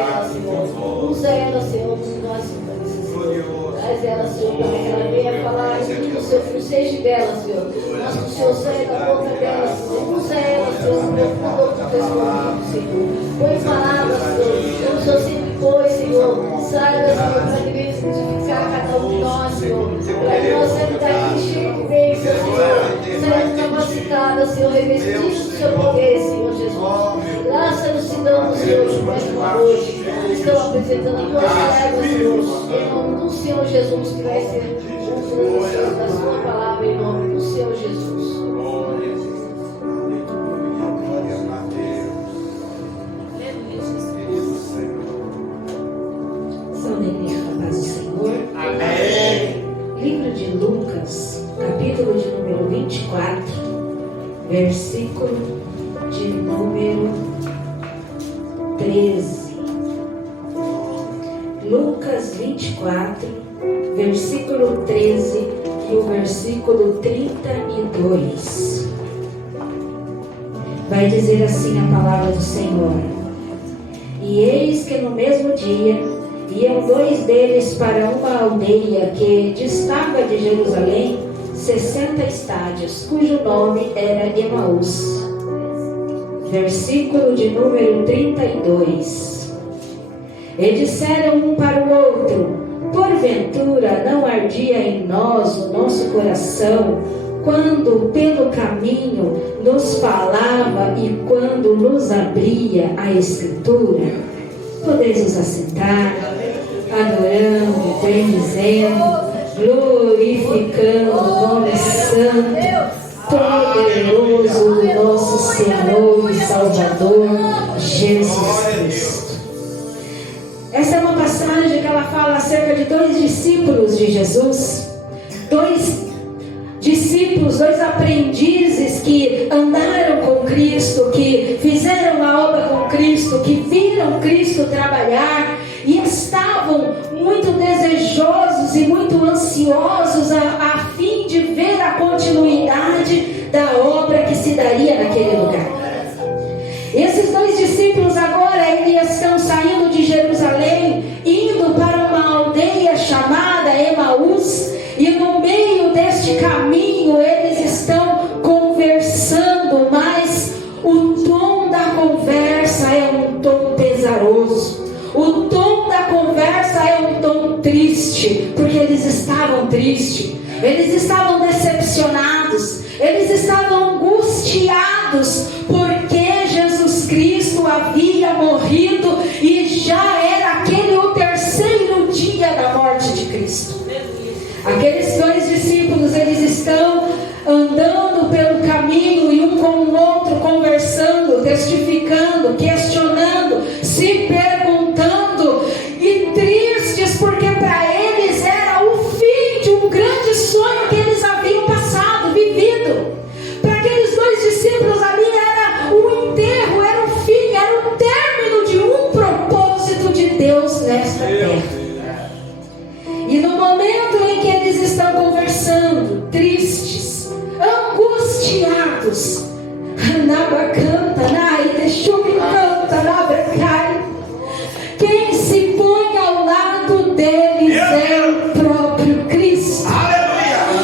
ela, Senhor. Usa ela, Senhor, como nós precisamos. Traz ela, Senhor, para que ela venha falar do seu filho, seja dela, Senhor. Mas que o Senhor saia da boca dela, Senhor. Usa ela, Senhor, para o testemunho, Senhor. Põe palavras, Senhor, como o Senhor sempre pôs, Senhor. Saia, Senhor, para que venha edificar cada um de nós, Senhor. Para que nós saímos daqui cheio de bênção, Senhor. Saímos capacitadas, Senhor, revestidos do seu poder, Senhor Jesus. Lança-nos, se damos, Senhor, nesta noite. Estão apresentando a tua serva, Senhor. Em nome do Senhor Jesus, que vai ser uso da sua palavra, em nome do Senhor Jesus. São da igreja da paz do Senhor. Amém. Livro de Lucas, capítulo de número 24, versículo de número 13. Lucas 24, versículo 13 e o versículo 32. Vai dizer assim a palavra do Senhor: E eis que no mesmo dia iam dois deles para uma aldeia que distava de Jerusalém 60 estádios, cujo nome era Emaús. Versículo de número 32. E disseram um para o outro: Porventura não ardia em nós o nosso coração, quando pelo caminho nos falava e quando nos abria a Escritura? Podeis nos assentar, adorando, bendizendo, glorificando o nome santo, poderoso do nosso Senhor e Salvador, Jesus Cristo. Essa é uma passagem que ela fala acerca de dois discípulos de Jesus, dois discípulos, dois aprendizes que andaram com Cristo, que fizeram a obra com Cristo, que viram Cristo trabalhar e estavam muito desejosos e muito ansiosos a fim de ver a continuidade da obra que se daria naquele lugar. Esses dois discípulos agora eles estão saindo de Jerusalém, indo para uma aldeia chamada Emaús, e no meio deste caminho eles estão conversando, mas o tom da conversa é um tom pesaroso, o tom da conversa é um tom triste, porque eles estavam tristes, eles estavam decepcionados, eles estavam angustiados, porque Jesus Cristo havia morrido e já era aquele o terceiro dia da morte de Cristo. Aqueles dois discípulos, eles estão andando pelo caminho e um com o outro conversando, testificando, questionando, se perguntando e tristes, porque para eles era o fim de um grande sonho que eles haviam passado, vivido. Para aqueles dois discípulos ali era o enterro, era o fim, era o término de um propósito de Deus nesta terra. E no momento em que eles estão conversando, tristes, angustiados, quem se põe ao lado deles é o próprio Cristo.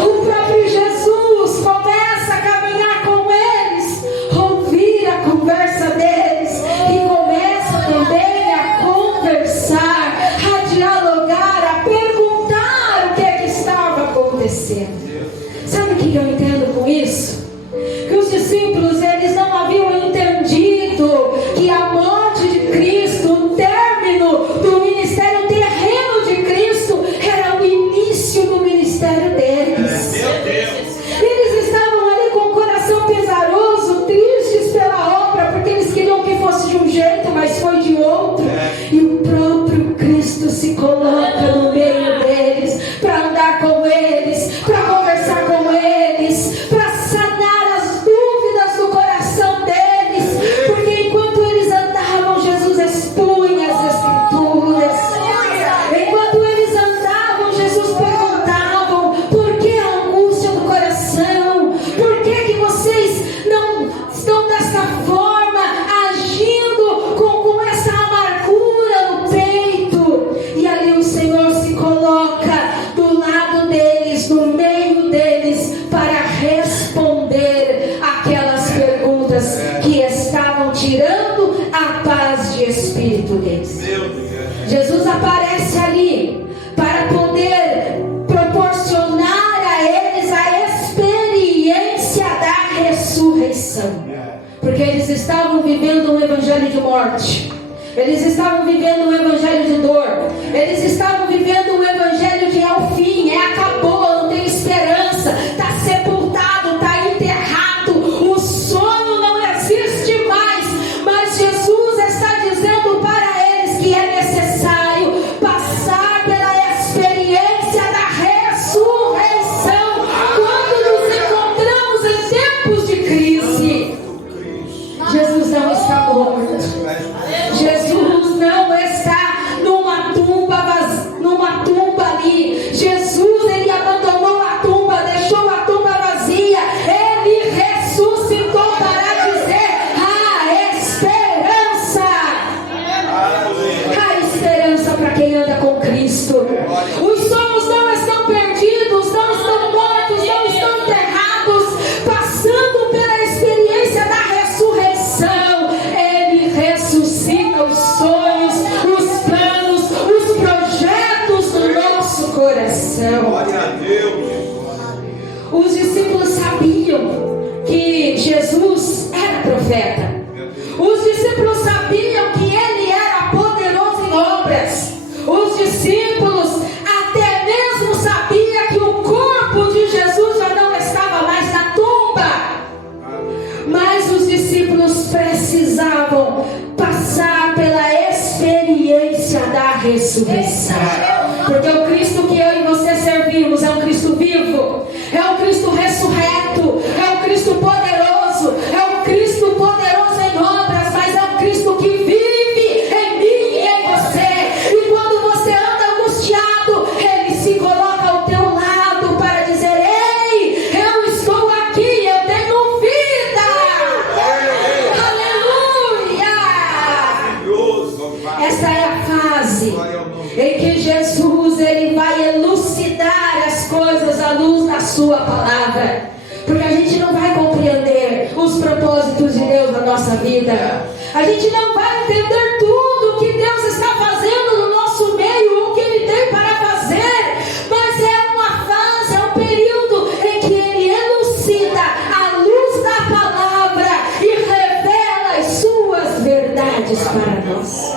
O próprio Jesus começa a caminhar com eles, ouvir a conversa deles e começa também a conversar, a dialogar, a perguntar o que é que estava acontecendo. Sabe o que eu entendo com isso? Que os discípulos, eles não haviam entendido que a morte de Cristo espírito deles. Jesus aparece ali para poder proporcionar a eles a experiência da ressurreição. Porque eles estavam vivendo um evangelho de morte. Eles estavam vivendo um evangelho de dor. Eles estavam vivendo um evangelho de ao fim. Acabou, não tem esperança. Está sepultado, está enterrado. O sonho não existe mais. Mas Jesus está dizendo para eles que é necessário passar pela experiência da ressurreição. Quando nos encontramos em tempos de crise, Jesus não está morto. Jesus não está numa tumba ali. Jesus, ele abandonou a tumba, deixou a tumba vazia. Ele ressuscitou para dizer a esperança. A esperança para quem anda com Cristo. Os sonhos não estão perdidos, não estão mortos, não estão enterrados. Passando pela experiência da ressurreição, ele ressuscita os sonhos, os planos, os projetos do nosso coração. Glória a Deus. Os discípulos sabiam que Jesus era profeta. Os discípulos sabiam que ele era poderoso em obras. Os discípulos até mesmo sabiam que o corpo de Jesus já não estava mais na tumba. Mas os discípulos precisavam passar pela experiência da ressurreição. Porque o Cristo que eu e você servimos é um Cristo vivo, é um Cristo ressurreto, é um Cristo poderoso, é um Cristo poderoso em obras, mas é um Cristo que vive em mim e em você. E quando você anda angustiado, ele se coloca ao teu lado para dizer: ei, eu estou aqui, eu tenho vida. Aleluia! Essa é a fase em que Jesus, ele vai elucidar as coisas à luz da sua palavra. Porque a gente não vai compreender os propósitos de Deus na nossa vida. A gente não vai entender tudo o que Deus está fazendo no nosso meio, o que ele tem para fazer. Mas é uma fase, é um período em que ele elucida a luz da palavra e revela as suas verdades para nós.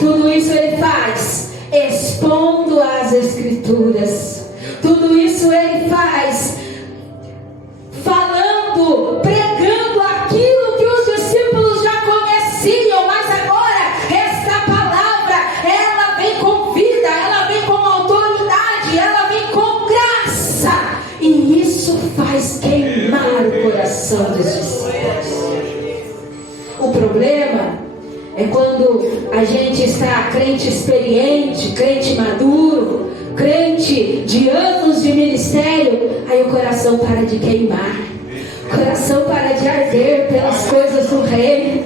Tudo isso ele faz expondo as Escrituras. Tudo isso ele faz falando, pregando aquilo que os discípulos já conheciam. Mas agora esta palavra, ela vem com vida, ela vem com autoridade, ela vem com graça. E isso faz queimar o coração dos discípulos. O problema é quando a gente está crente experiente, crente maduro, crente de anos de ministério, aí o coração para de queimar, o coração para de arder pelas coisas do reino.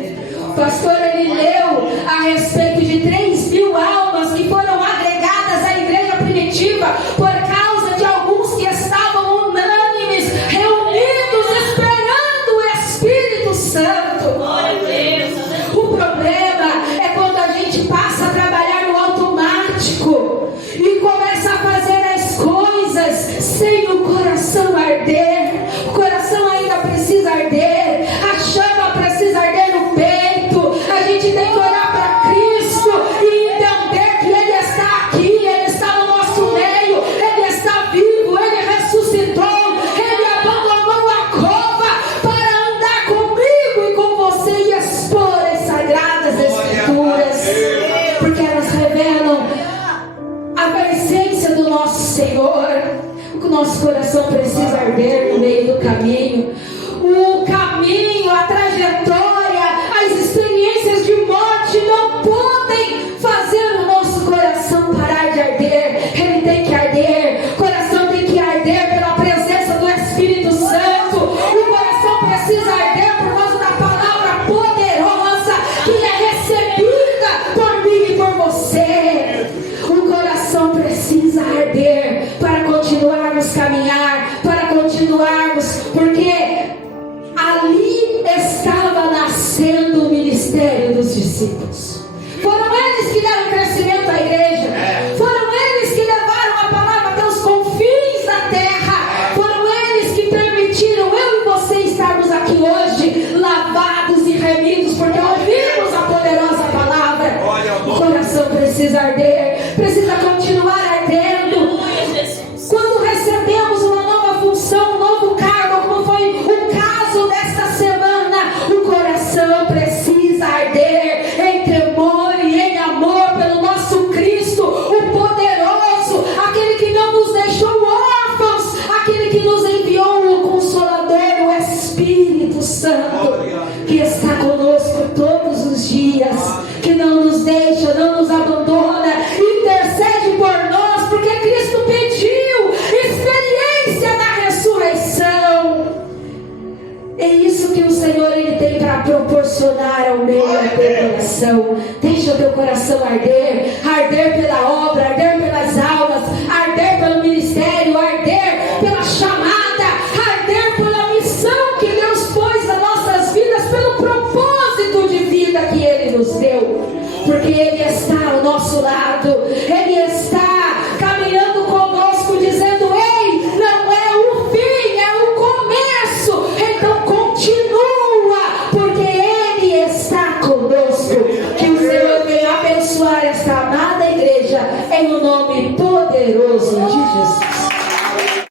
O pastor, ele leu a respeito de 3.000 almas que foram agregadas à igreja primitiva por causa de alguns que estavam unânimes, reunidos, esperando o Espírito Santo. O problema é quando a gente passa a trabalhar no automático e começa a fazer as coisas sem o coração arder. O coração ainda precisa arder, a chama precisa arder no peito. A gente tem que olhar para Cristo e entender que ele está aqui, ele está no nosso meio, ele está vivo, ele ressuscitou, ele abandonou a cova para andar comigo e com você e expor as sagradas Escrituras, porque elas revelam a essência do nosso Senhor. O nosso coração precisa arder no meio do caminho. O caminho, a trajetória, as experiências de morte não podem fazer o nosso coração parar de arder. Ele tem que arder. O coração tem que arder pela presença do Espírito Santo. O coração precisa arder por causa da palavra poderosa que é recebida por mim e por você. O coração precisa arder para continuarmos caminhar, para continuarmos, porque ali estava na eles que deram crescimento à igreja. Foram eles que levaram a palavra até os confins da terra. Foram eles que permitiram eu e você estarmos aqui hoje, lavados e remidos, porque ouvimos a poderosa palavra. O coração precisa arder, precisa continuar ardendo. Quando recebemos uma nova função, um novo cargo, como foi o caso desta semana, o coração precisa arder em tremor e em amor pelo nosso Cristo, o poderoso, aquele que não nos deixou órfãos, aquele que nos enviou o Consolador, o Espírito Santo, que está conosco todos os dias, que não nos deixa, não nos abandona, intercede por nós, porque Cristo pediu experiência na ressurreição. É isso que o Senhor Ele tem para proporcionar ao meu e ao teu coração. Deixa o teu coração arder, arder pela obra, arder pelas almas, arder pelo ministério, arder pela chamada, arder pela missão que Deus pôs nas nossas vidas, pelo propósito de vida que Ele nos deu. Porque Ele está ao nosso lado, Ele